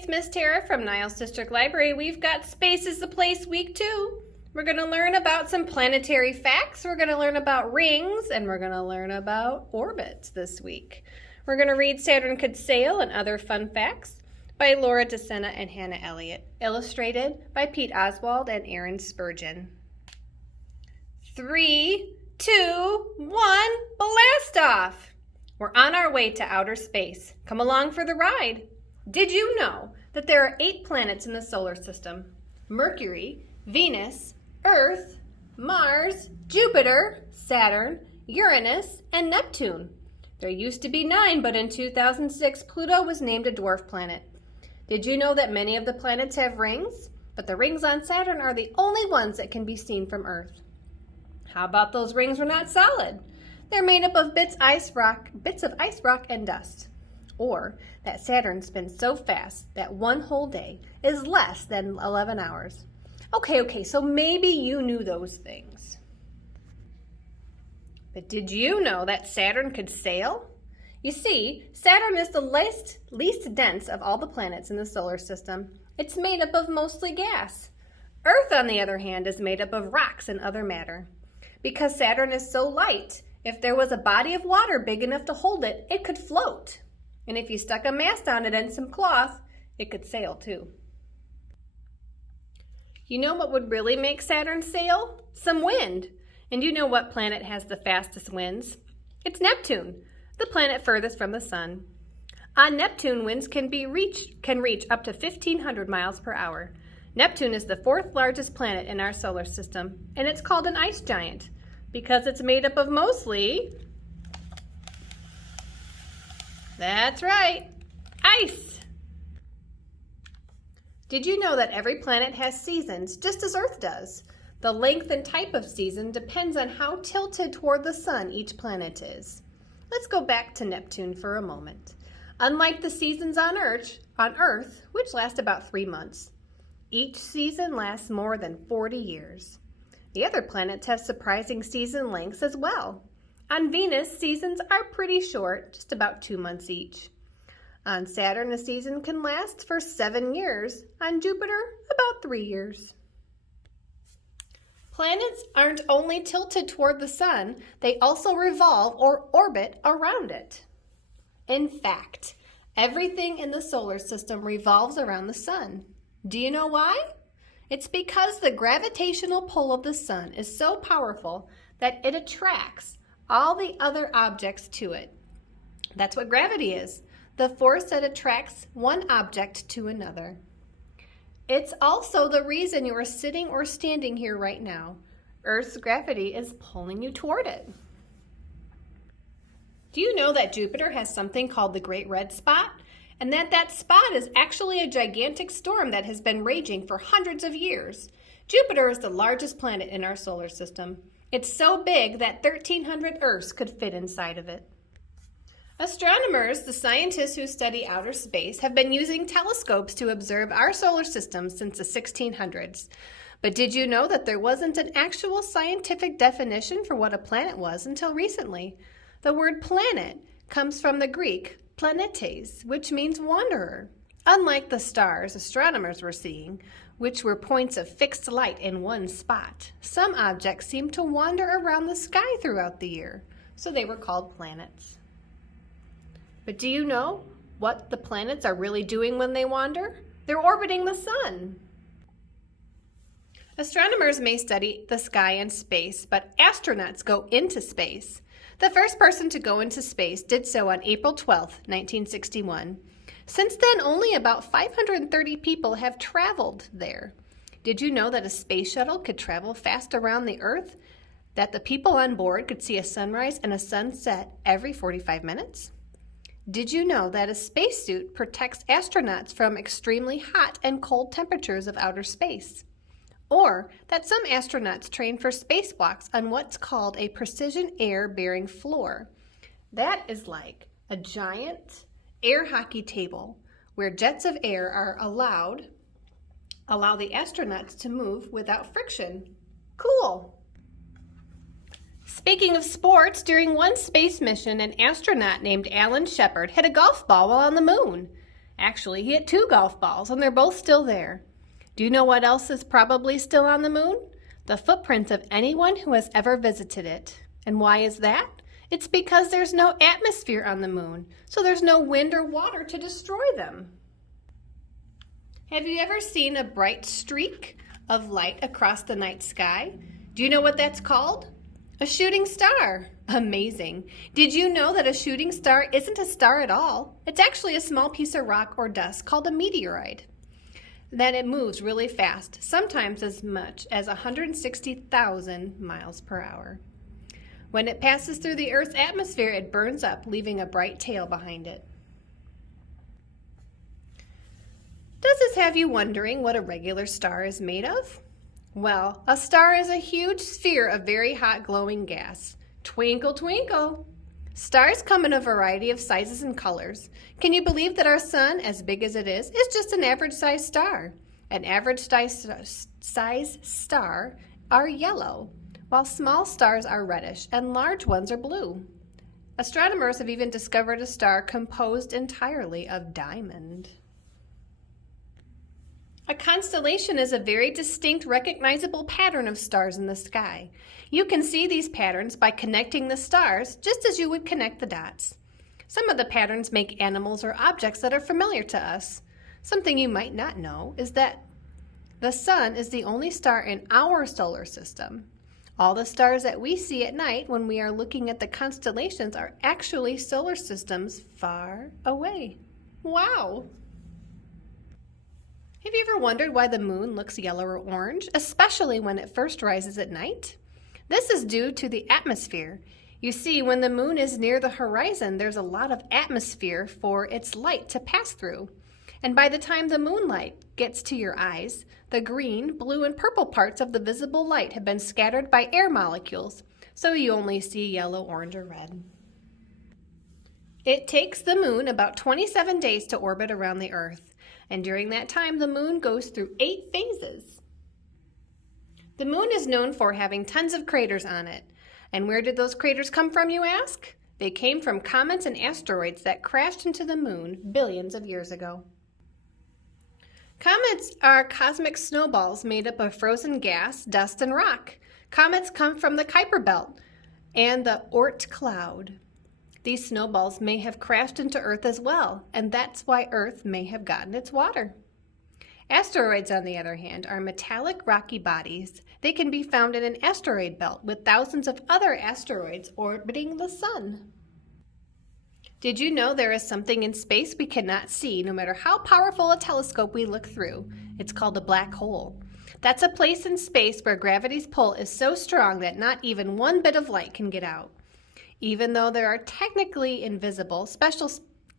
it's Miss Tara from Niles District Library. We've got Space is the Place Week 2. We're going to learn about some planetary facts. We're going to learn about rings, and we're going to learn about orbits this week. We're going to read Saturn Could Sail and Other Fun Facts by Laura DeSena and Hannah Elliott, illustrated by Pete Oswald and Aaron Spurgeon. 3, 2, 1, blast off! We're on our way to outer space. Come along for the ride. Did you know that there are 8 planets in the solar system? Mercury, Venus, Earth, Mars, Jupiter, Saturn, Uranus, and Neptune. There used to be 9, but in 2006, Pluto was named a dwarf planet. Did you know that many of the planets have rings? But the rings on Saturn are the only ones that can be seen from Earth. How about those rings were not solid? They're made up of bits of ice rock and dust. Or that Saturn spins so fast that one whole day is less than 11 hours. Okay, so maybe you knew those things. But did you know that Saturn could sail? You see, Saturn is the least dense of all the planets in the solar system. It's made up of mostly gas. Earth, on the other hand, is made up of rocks and other matter. Because Saturn is so light, if there was a body of water big enough to hold it, it could float. And if you stuck a mast on it and some cloth, it could sail too. You know what would really make Saturn sail? Some wind. And you know what planet has the fastest winds? It's Neptune, the planet furthest from the sun. On Neptune, winds can reach up to 1,500 miles per hour. Neptune is the 4th largest planet in our solar system, and it's called an ice giant because it's made up of mostly, that's right, ice. Did you know that every planet has seasons, just as Earth does? The length and type of season depends on how tilted toward the sun each planet is. Let's go back to Neptune for a moment. Unlike the seasons on Earth, which last about 3 months, each season lasts more than 40 years. The other planets have surprising season lengths as well. On Venus, seasons are pretty short, just about 2 months each. On Saturn, a season can last for 7 years. On Jupiter, about 3 years. Planets aren't only tilted toward the sun, they also revolve or orbit around it. In fact, everything in the solar system revolves around the sun. Do you know why? It's because the gravitational pull of the sun is so powerful that it attracts all the other objects to it. That's what gravity is, the force that attracts one object to another. It's also the reason you are sitting or standing here right now. Earth's gravity is pulling you toward it. Do you know that Jupiter has something called the Great Red Spot? And that spot is actually a gigantic storm that has been raging for hundreds of years. Jupiter is the largest planet in our solar system. It's so big that 1,300 Earths could fit inside of it. Astronomers, the scientists who study outer space, have been using telescopes to observe our solar system since the 1600s. But did you know that there wasn't an actual scientific definition for what a planet was until recently? The word planet comes from the Greek planetes, which means wanderer. Unlike the stars astronomers were seeing, which were points of fixed light in one spot, some objects seemed to wander around the sky throughout the year, so they were called planets. But do you know what the planets are really doing when they wander? They're orbiting the sun. Astronomers may study the sky and space, but astronauts go into space. The first person to go into space did so on April 12, 1961. Since then, only about 530 people have traveled there. Did you know that a space shuttle could travel fast around the Earth? That the people on board could see a sunrise and a sunset every 45 minutes? Did you know that a spacesuit protects astronauts from extremely hot and cold temperatures of outer space? Or that some astronauts train for spacewalks on what's called a precision air-bearing floor. That is like a giant air hockey table where jets of air allow the astronauts to move without friction. Cool! Speaking of sports, during one space mission, an astronaut named Alan Shepard hit a golf ball while on the moon. Actually, he hit 2 golf balls, and they're both still there. Do you know what else is probably still on the moon? The footprints of anyone who has ever visited it. And why is that? It's because there's no atmosphere on the moon, so there's no wind or water to destroy them. Have you ever seen a bright streak of light across the night sky? Do you know what that's called? A shooting star. Amazing. Did you know that a shooting star isn't a star at all? It's actually a small piece of rock or dust called a meteoroid. Then it moves really fast, sometimes as much as 160,000 miles per hour. When it passes through the Earth's atmosphere, it burns up, leaving a bright tail behind it. Does this have you wondering what a regular star is made of? Well, a star is a huge sphere of very hot glowing gas. Twinkle, twinkle. Stars come in a variety of sizes and colors. Can you believe that our sun, as big as it is just an average-sized star? An average-size star are yellow, while small stars are reddish and large ones are blue. Astronomers have even discovered a star composed entirely of diamond. A constellation is a very distinct, recognizable pattern of stars in the sky. You can see these patterns by connecting the stars, just as you would connect the dots. Some of the patterns make animals or objects that are familiar to us. Something you might not know is that the sun is the only star in our solar system. All the stars that we see at night when we are looking at the constellations are actually solar systems far away. Wow! Have you ever wondered why the moon looks yellow or orange, especially when it first rises at night? This is due to the atmosphere. You see, when the moon is near the horizon, there's a lot of atmosphere for its light to pass through. And by the time the moonlight gets to your eyes, the green, blue, and purple parts of the visible light have been scattered by air molecules, so you only see yellow, orange, or red. It takes the moon about 27 days to orbit around the Earth. And during that time, the moon goes through 8 phases. The moon is known for having tons of craters on it. And where did those craters come from, you ask? They came from comets and asteroids that crashed into the moon billions of years ago. Comets are cosmic snowballs made up of frozen gas, dust, and rock. Comets come from the Kuiper Belt and the Oort cloud. These snowballs may have crashed into Earth as well, and that's why Earth may have gotten its water. Asteroids, on the other hand, are metallic rocky bodies. They can be found in an asteroid belt with thousands of other asteroids orbiting the sun. Did you know there is something in space we cannot see, no matter how powerful a telescope we look through? It's called a black hole. That's a place in space where gravity's pull is so strong that not even one bit of light can get out. Even though there are technically invisible, special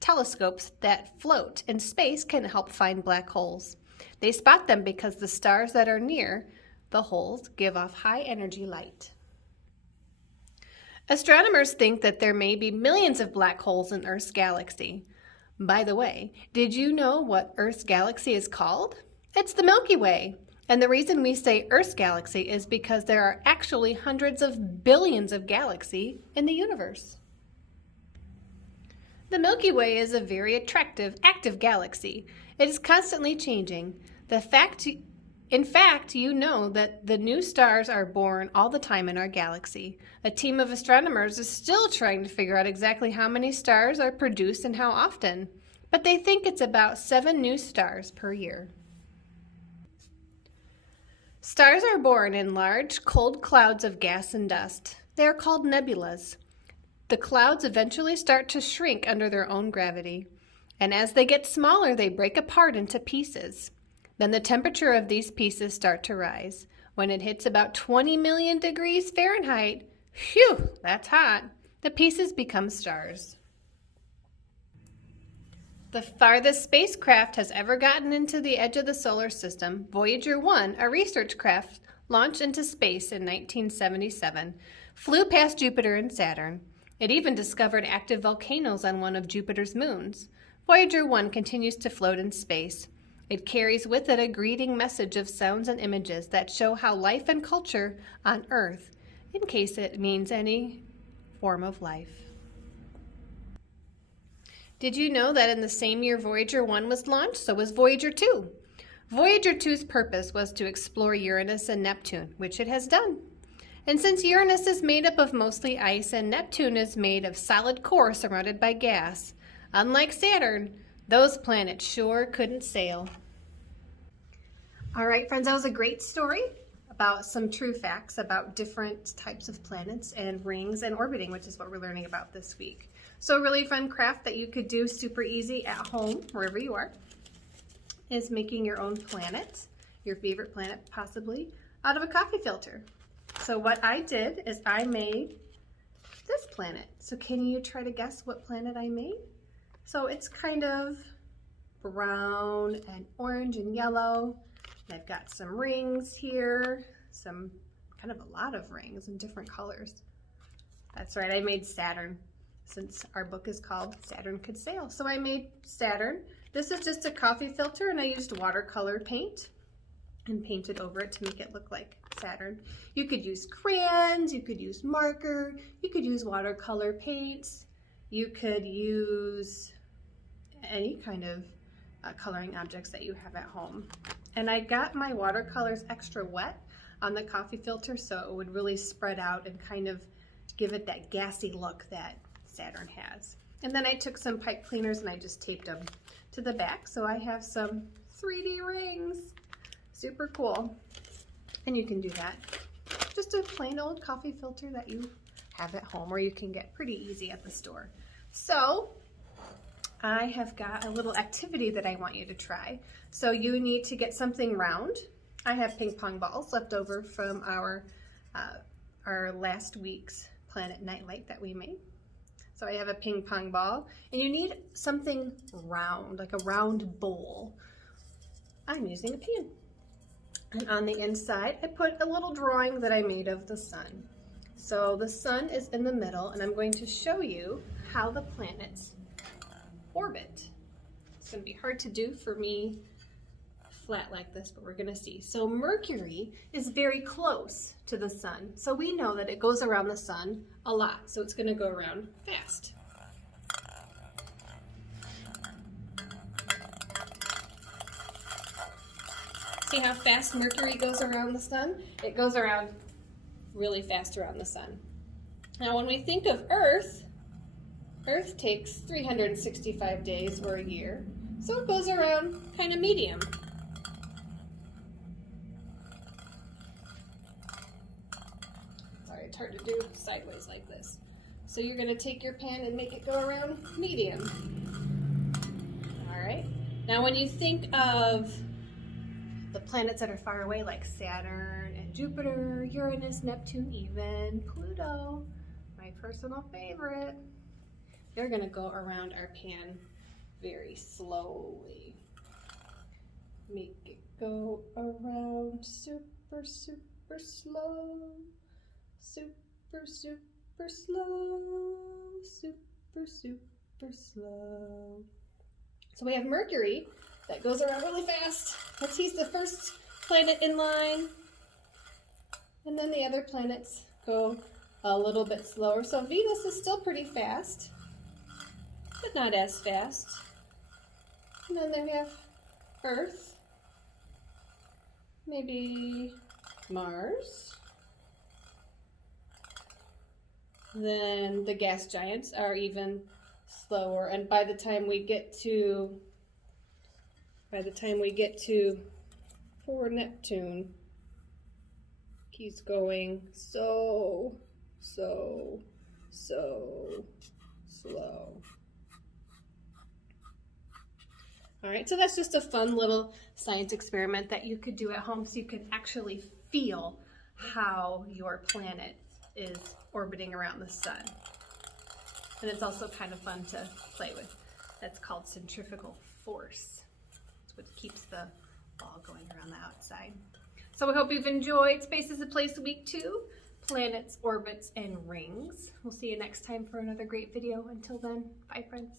telescopes that float in space can help find black holes. They spot them because the stars that are near the holes give off high energy light. Astronomers think that there may be millions of black holes in Earth's galaxy. By the way, did you know what Earth's galaxy is called? It's the Milky Way. And the reason we say Earth's galaxy is because there are actually hundreds of billions of galaxies in the universe. The Milky Way is a very attractive, active galaxy. It is constantly changing. In fact, you know that the new stars are born all the time in our galaxy. A team of astronomers is still trying to figure out exactly how many stars are produced and how often, but they think it's about 7 new stars per year. Stars are born in large, cold clouds of gas and dust. They are called nebulas. The clouds eventually start to shrink under their own gravity, and as they get smaller, they break apart into pieces. Then the temperature of these pieces start to rise. When it hits about 20 million degrees Fahrenheit, phew, that's hot, the pieces become stars. The farthest spacecraft has ever gotten into the edge of the solar system, Voyager I, a research craft launched into space in 1977, flew past Jupiter and Saturn. It even discovered active volcanoes on one of Jupiter's moons. Voyager I continues to float in space. It carries with it a greeting message of sounds and images that show how life and culture on Earth, in case it means any form of life. Did you know that in the same year Voyager 1 was launched, so was Voyager 2? Voyager 2's purpose was to explore Uranus and Neptune, which it has done. And since Uranus is made up of mostly ice and Neptune is made of solid core surrounded by gas, unlike Saturn, those planets sure couldn't sail. All right, friends, that was a great story about some true facts about different types of planets and rings and orbiting, which is what we're learning about this week. So a really fun craft that you could do super easy at home, wherever you are, is making your own planet, your favorite planet possibly, out of a coffee filter. So what I did is I made this planet. So can you try to guess what planet I made? So it's kind of brown and orange and yellow. I've got some rings here, some kind of a lot of rings in different colors. That's right, I made Saturn, since our book is called Saturn Could Sail. So I made Saturn. This is just a coffee filter, and I used watercolor paint and painted over it to make it look like Saturn. You could use crayons, you could use marker, you could use watercolor paints, you could use any kind of coloring objects that you have at home. And I got my watercolors extra wet on the coffee filter so it would really spread out and kind of give it that gassy look that Saturn has. And then I took some pipe cleaners and I just taped them to the back. So I have some 3D rings. Super cool. And you can do that. Just a plain old coffee filter that you have at home, or you can get pretty easy at the store. So I have got a little activity that I want you to try. So you need to get something round. I have ping pong balls left over from our last week's Planet Nightlight that we made. So I have a ping pong ball, and you need something round, like a round bowl. I'm using a pan. And on the inside, I put a little drawing that I made of the sun. So the sun is in the middle, and I'm going to show you how the planets orbit. It's going to be hard to do for me flat like this, but we're going to see. So Mercury is very close to the sun. So we know that it goes around the sun a lot. So it's going to go around fast. See how fast Mercury goes around the sun? It goes around really fast around the sun. Now when we think of Earth, Earth takes 365 days or a year, so it goes around kind of medium. Sorry, it's hard to do sideways like this. So you're going to take your pan and make it go around medium. All right. Now when you think of the planets that are far away, like Saturn and Jupiter, Uranus, Neptune, even Pluto, my personal favorite, they're going to go around our pan very slowly. Make it go around super, super slow. Super, super slow. Super, super slow. So we have Mercury that goes around really fast. He's the first planet in line. And then the other planets go a little bit slower. So Venus is still pretty fast, but not as fast. And then there we have Earth, maybe Mars. Then the gas giants are even slower, and by the time we get to poor Neptune, he's going so slow. All right, so that's just a fun little science experiment that you could do at home so you can actually feel how your planet is orbiting around the sun. And it's also kind of fun to play with. That's called centrifugal force. It's what keeps the ball going around the outside. So we hope you've enjoyed Space is a Place Week 2, Planets, Orbits, and Rings. We'll see you next time for another great video. Until then, bye friends.